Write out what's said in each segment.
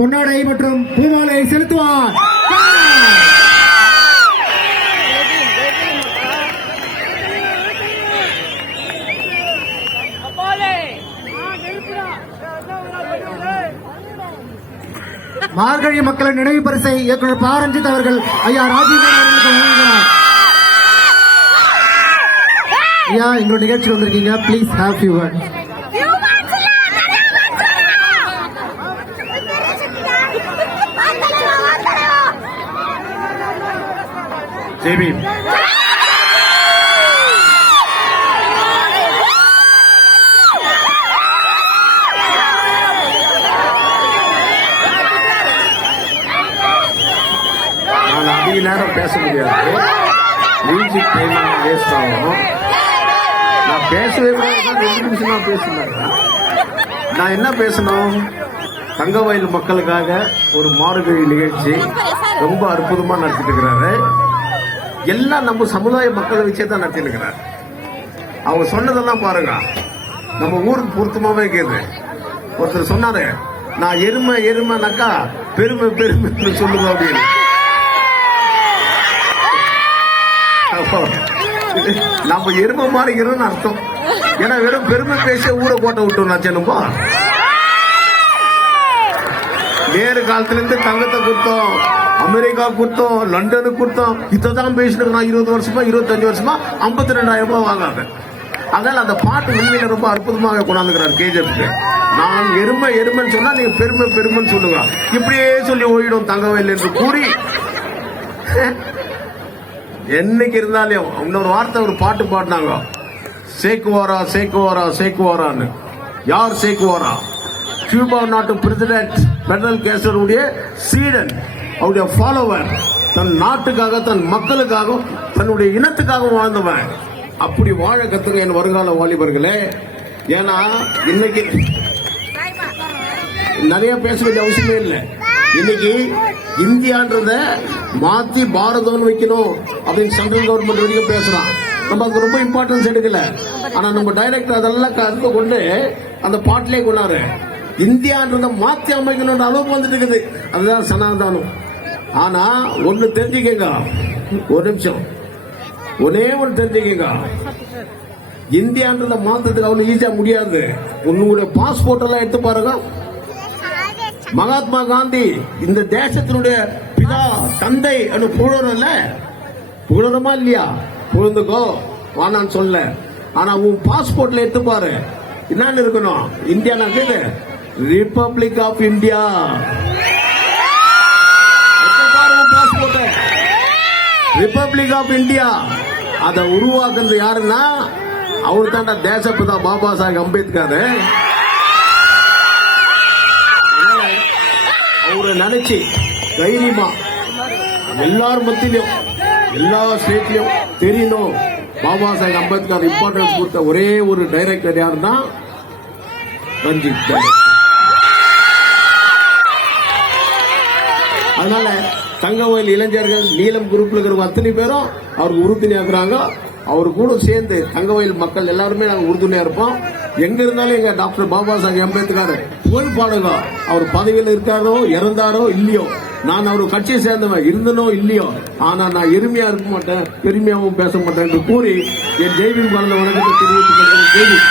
பொன்னாடை மற்றும் பூமாலை செலுத்துவார். மார்கழி மக்களின் நினைவு பரிசை இயக்குநர் பாரஞ்சித் அவர்கள் ஐயா ராஜீவ் அவர்களுக்கு வழங்குகிறார். ஐயா, எங்களோட நிகழ்ச்சி வந்திருக்கீங்க, please have few words. Jaypee. நான் அதிக நேரம் பேச முடியாது, மியூசிக் டைம் வேஸ்ட் ஆகும். நான் பேசவே கூடாது, 2 நிமிஷமா பேசினாங்க. நான் என்ன பேசணும்? தங்கவயல் மக்களுக்காக ஒரு மாறுகழி நிகழ்ச்சி ரொம்ப அற்புதமா நடத்திட்டு இருக்கிறாரு. எல்லாம் நம்ம சமுதாய மக்களை வச்சே தான் நடத்திட்டு இருக்கிறார். அவங்க சொன்னதெல்லாம் பாருங்க, நம்ம ஊருக்கு பொருத்தமாவே இருக்குது. ஒருத்தர் சொன்னாரு, நான் எருமைனாக்கா பெருமை சொல்லுங்க அப்படின்னு. நம்ம எருமை மாறிக்கிறோம்னு அர்த்தம். ஏன்னா வெறும் பெருமை பேச ஊரை கோட்டை விட்டோம் நாச்சேனுப்பா. வேறு காலத்திலிருந்து தங்கத்தை கொடுத்தோம், அமெரிக்கா கொடுத்தோம், லண்டனுக்கு கொடுத்தோம், இதான் பேசிட்டு 20 வருஷமா 25 வருஷமா 52,000 ரூபாய் வாங்காங்க. அதனால அந்த பாட்டு உண்மையில ரொம்ப அற்புதமாக கொண்டாந்துக்கிறார் கேஜிஎஃப்க்கு. நான் எருமைன்னு சொன்னா நீங்க பெருமைன்னு சொல்லுங்க, இப்படியே சொல்லி ஓடிடும் தங்கவயல் என்று கூறி, என்னைக்கு இருந்தாலும் இன்னொரு வார்த்தை ஒரு பாட்டு பாடினாங்க, சேக்குவாரான்னு. யார் சேக்குவாரா? கியூபா நாட்டு பிரசிடென்ட் பெடரல் கேஸ்டருடைய சீடன், அவருடைய ஃபாலோவர். தன் நாட்டுக்காக, தன் மக்களுக்காகவும், தன்னுடைய இனத்துக்காகவும் வாழ்ந்தவன். அப்படி வாழ கத்துக்க என் வருங்கால வாலிபர்களே. ஏன்னா இன்னைக்கு நிறைய பேச வேண்டிய அவசியமே இல்லை. இன்னைக்கு இந்தியான்றத மாத்தி பாரதம் வைக்கணும் அப்படின்னு சென்ட்ரல் கவர்மெண்ட் வரைக்கும் பேசுறான். நம்ம அதுக்கு ரொம்ப இம்பார்ட்டன்ஸ் எடுக்கல. ஆனா நம்ம டைரக்டர் அதெல்லாம் கருத்து கொண்டு அந்த பாட்டிலே கொண்டாரு. இந்தியான்றத மாத்தி அமைக்கணும்னு அளவுக்கு வந்துட்டு இருக்குது. அதுதான் சனாதானம். ஆனா ஒன்னு தெரிஞ்சுக்கங்க, ஒரு நிமிஷம், ஒன்னே ஒன்று தெரிஞ்சுக்கங்க, இந்தியான்றத மாத்ததுக்கு அவ்வளவு ஈஸியா முடியாது. உன்னுடைய பாஸ்போர்ட் எல்லாம் எடுத்து பாருங்க. மகாத்மா காந்தி இந்த தேசத்தினுடைய பிதா, தந்தை புகழறோம்ல, புகழறமா இல்லையா? புகழ்ந்துக்கோ, வானான்னு சொல்ல. ஆனா உன் பாஸ்போர்ட்ல எடுத்து பாரு, என்னன்னு இருக்கணும்? இந்தியா கேளு, republic of India. Republic of India அதை உருவாக்குறது யாருன்னா அவரு தாண்டா தேசப்பிதா பாபா சாஹேப் அம்பேத்கர். அவரை நினைச்சு தைரியமா எல்லாரும் மத்தியிலும் எல்லா ஸ்டேட்லயும் தெரியணும் பாபா சாஹேப் அம்பேத்கர் இம்பார்ட்டன்ஸ் கொடுத்த ஒரே ஒரு டைரக்டர் யாருன்னா ரஞ்சித். அதனால தங்கவயல் இளைஞர்கள் நீலம் குரூப்ல இருக்கிற அத்தனை பேரும் அவருக்கு உறுதுணையா இருக்கிறாங்க. அவரு கூட சேர்ந்து தங்கவயல் மக்கள் எல்லாருமே நாங்க உறுதுணையா இருப்போம். எங்க இருந்தாலும் எங்க டாக்டர் பாபா சாஹேப் அம்பேத்கர் புகழ் பாடுங்க. அவர் பதவியில் இருக்காரோ இறந்தாரோ இல்லையோ, நான் அவர் கட்சியை சேர்ந்தவன் இருந்தனோ இல்லையோ, ஆனா நான் எருமையா இருக்க மாட்டேன், பெருமையாவும் பேச மாட்டேன் என்று கூறி என் ஜெய்வின் கலந்த வணக்கத்தை தெரிவித்துக் கொள்கிறேன்.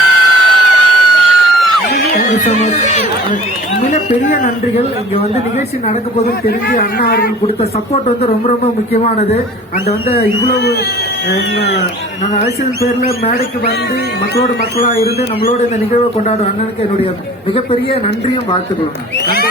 பெரிய நன்றிகள். இங்க நிகழ்ச்சி நடக்கும் போதும் தெரிஞ்சு அண்ணா அவர்கள் கொடுத்த சப்போர்ட் ரொம்ப முக்கியமானது. அந்த இவ்வளவு நாங்க அரசியல் பேர்ல மேடைக்கு மக்களோட மக்களா இருந்து நம்மளோட இந்த நிகழ்வை கொண்டாடும் அண்ணனுக்கு என்னுடைய மிகப்பெரிய நன்றியும் வாழ்த்துக்களும். நன்றி.